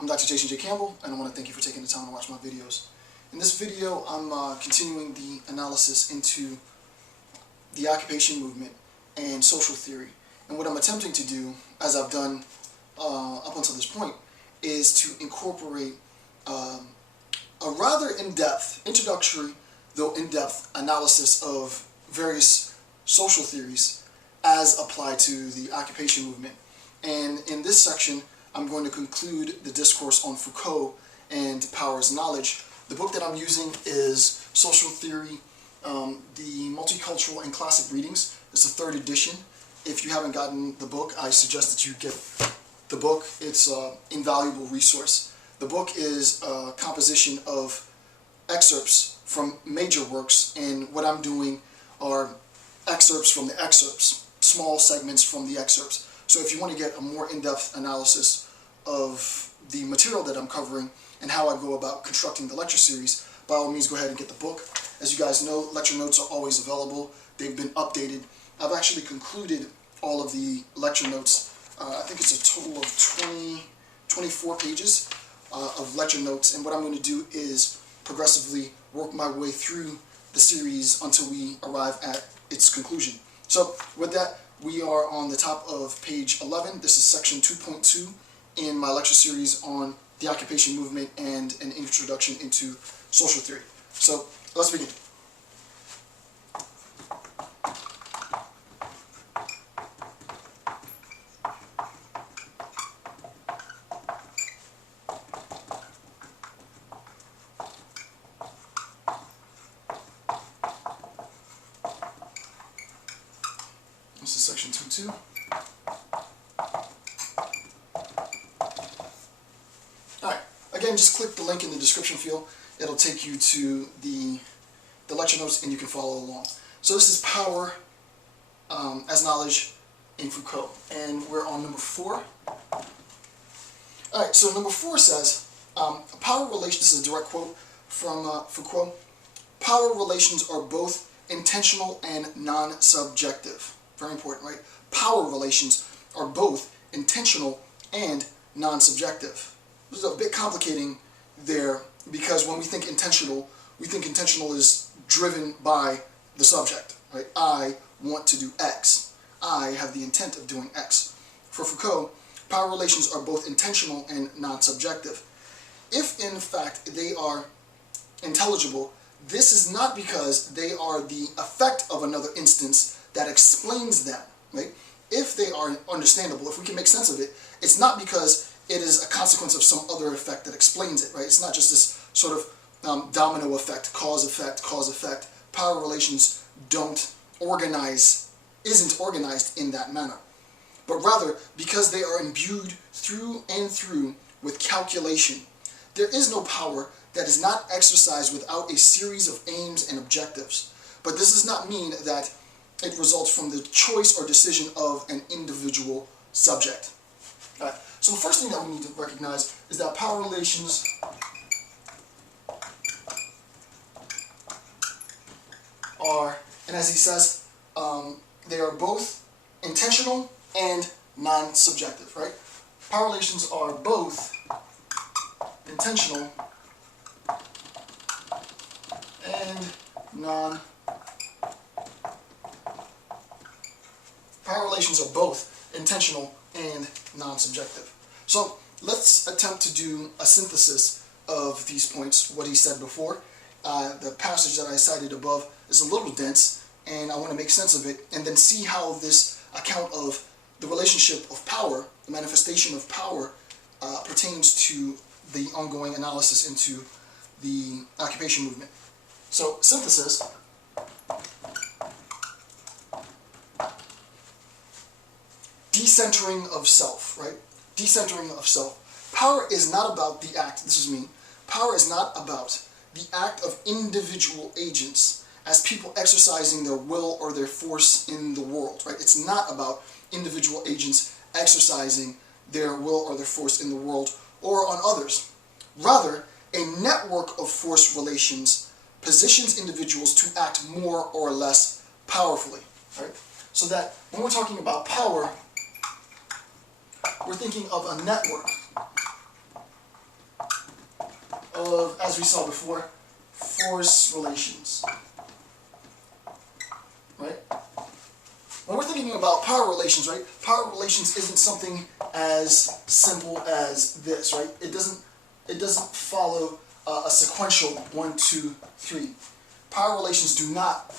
I'm Dr. Jason J. Campbell, and I want to thank you for taking the time to watch my videos. In this video, I'm continuing the analysis into the occupation movement and social theory. And what I'm attempting to do, as I've done up until this point, is to incorporate a rather in-depth, introductory, though in-depth analysis of various social theories as applied to the occupation movement. And in this section, I'm going to conclude the discourse on Foucault and Power as Knowledge. The book that I'm using is Social Theory, the Multicultural and Classic Readings. It's the 3rd edition. If you haven't gotten the book, I suggest that you get the book. It's an invaluable resource. The book is a composition of excerpts from major works, and what I'm doing are excerpts from the excerpts, small segments from the excerpts. So if you want to get a more in-depth analysis of the material that I'm covering and how I go about constructing the lecture series, by all means go ahead and get the book. As you guys know, lecture notes are always available. They've been updated. I've actually concluded all of the lecture notes. I think it's a total of 24 pages of lecture notes, and what I'm going to do is progressively work my way through the series until we arrive at its conclusion. So with that, we are on the top of page 11. This is section 2.2 in my lecture series on the occupation movement and an introduction into social theory. So let's begin. This is section 2.2. Alright, again, just click the link in the description field. It'll take you to the lecture notes and you can follow along. So this is Power as Knowledge in Foucault, and we're on number 4. Alright, so number 4 says, power relations, this is a direct quote from Foucault, power relations are both intentional and non-subjective. Very important, right? Power relations are both intentional and non-subjective. This is a bit complicating there because when we think intentional is driven by the subject, right? I want to do X. I have the intent of doing X. For Foucault, power relations are both intentional and non-subjective. If in fact they are intelligible, this is not because they are the effect of another instance that explains them, right? If they are understandable, if we can make sense of it, it's not because it is a consequence of some other effect that explains it, right? It's not just this sort of domino effect, cause effect. Power relations isn't organized in that manner, but rather because they are imbued through and through with calculation. There is no power that is not exercised without a series of aims and objectives, but this does not mean that it results from the choice or decision of an individual subject. Right. So the first thing that we need to recognize is that power relations are, and as he says, they are both intentional and non-subjective, right? Power relations are both intentional and Power relations are both intentional and non-subjective. So let's attempt to do a synthesis of these points, what he said before. The passage that I cited above is a little dense, and I want to make sense of it, and then see how this account of the relationship of power, the manifestation of power, pertains to the ongoing analysis into the occupation movement. So, synthesis. Decentering of self, right? Decentering of self. Power is not about the act, this is me, power is not about the act of individual agents as people exercising their will or their force in the world, right? It's not about individual agents exercising their will or their force in the world or on others. Rather, a network of force relations positions individuals to act more or less powerfully, right? So that when we're talking about power, we're thinking of a network of, as we saw before, force relations, right? When we're thinking about power relations, right, power relations isn't something as simple as this, right? It doesn't follow a sequential 1, 2, 3. Power relations do not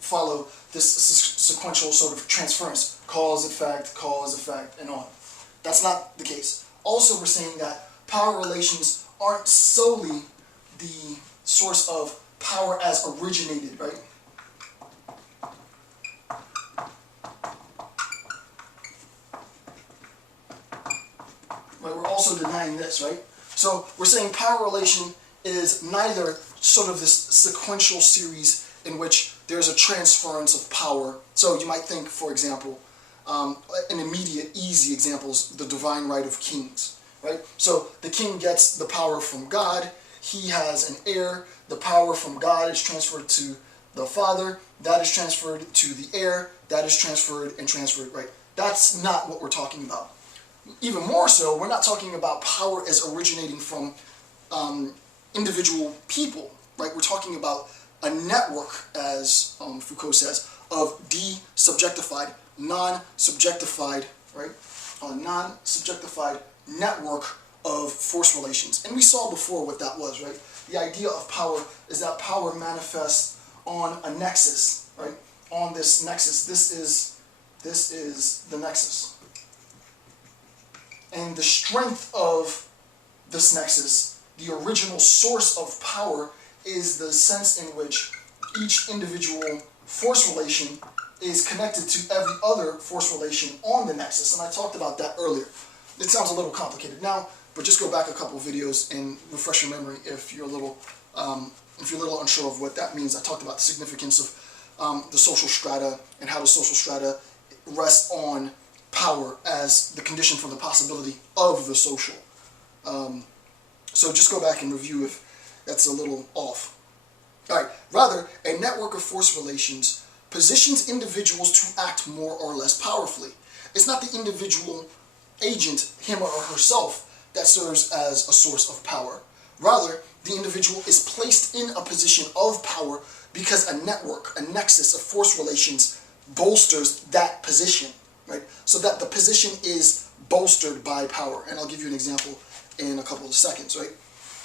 follow this sequential sort of transference, cause, effect, and on. That's not the case. Also, we're saying that power relations aren't solely the source of power as originated, right? Right, we're also denying this, right? So we're saying power relation is neither sort of this sequential series in which there's a transference of power. So you might think, for example, an immediate, easy example is the divine right of kings, right? So the king gets the power from God. He has an heir. The power from God is transferred to the father. That is transferred to the heir. That is transferred and transferred, right? That's not what we're talking about. Even more so, we're not talking about power as originating from individual people, right? We're talking about a network, as Foucault says, of de-subjectified, non-subjectified, right? A non-subjectified network of force relations. And we saw before what that was, right? The idea of power is that power manifests on a nexus, right? On this nexus. This is the nexus. And the strength of this nexus, the original source of power, is the sense in which each individual force relation is connected to every other force relation on the nexus. And I talked about that earlier. It sounds a little complicated now, but just go back a couple of videos and refresh your memory if you're a little unsure of what that means. I talked about the significance of the social strata and how the social strata rests on power as the condition for the possibility of the social. So just go back and review if that's a little off. All right. Rather, a network of force relations positions individuals to act more or less powerfully. It's not the individual agent, him or herself, that serves as a source of power. Rather, the individual is placed in a position of power because a network, a nexus of force relations bolsters that position, right? So that the position is bolstered by power. And I'll give you an example in a couple of seconds, right?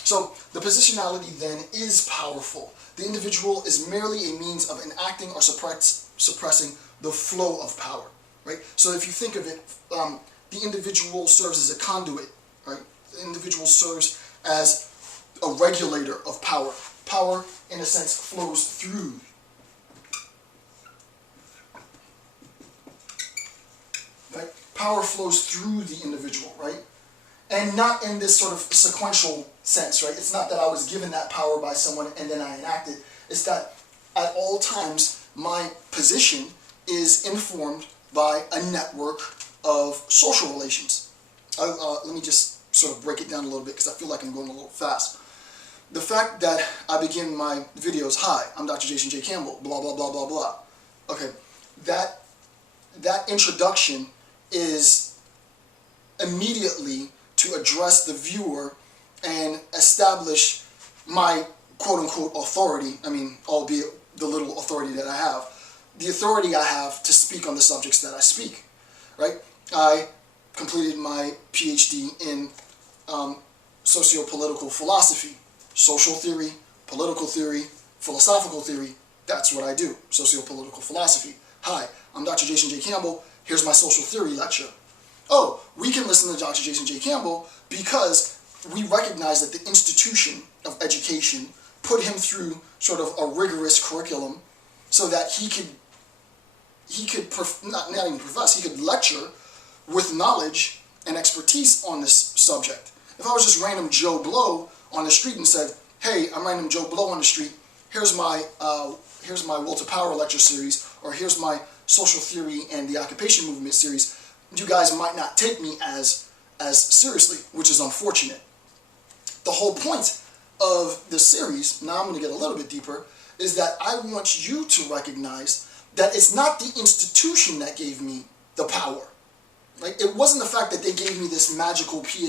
So the positionality then is powerful. The individual is merely a means of enacting or suppressing the flow of power, right? So if you think of it, the individual serves as a conduit, right? The individual serves as a regulator of power. Power, in a sense, flows through. Right? Power flows through the individual, right? And not in this sort of sequential sense, right? It's not that I was given that power by someone and then I enacted. It's that at all times my position is informed by a network of social relations. Let me just sort of break it down a little bit because I feel like I'm going a little fast. The fact that I begin my videos, hi, I'm Dr. Jason J. Campbell, blah, blah, blah, blah, blah. Okay, that introduction is immediately to address the viewer and establish my quote-unquote authority, I mean, albeit the little authority that I have, the authority I have to speak on the subjects that I speak, right? I completed my PhD in socio-political philosophy, social theory, political theory, philosophical theory. That's what I do, socio-political philosophy. Hi, I'm Dr. Jason J. Campbell. Here's my social theory lecture. Oh, we can listen to Dr. Jason J. Campbell because we recognize that the institution of education put him through sort of a rigorous curriculum so that he could not even profess, he could lecture with knowledge and expertise on this subject. If I was just random Joe Blow on the street and said, hey, I'm random Joe Blow on the street, here's my Will to Power lecture series, or here's my social theory and the occupation movement series, you guys might not take me as seriously, which is unfortunate. The whole point of the series, now I'm going to get a little bit deeper, is that I want you to recognize that it's not the institution that gave me the power. Right? It wasn't the fact that they gave me this magical PhD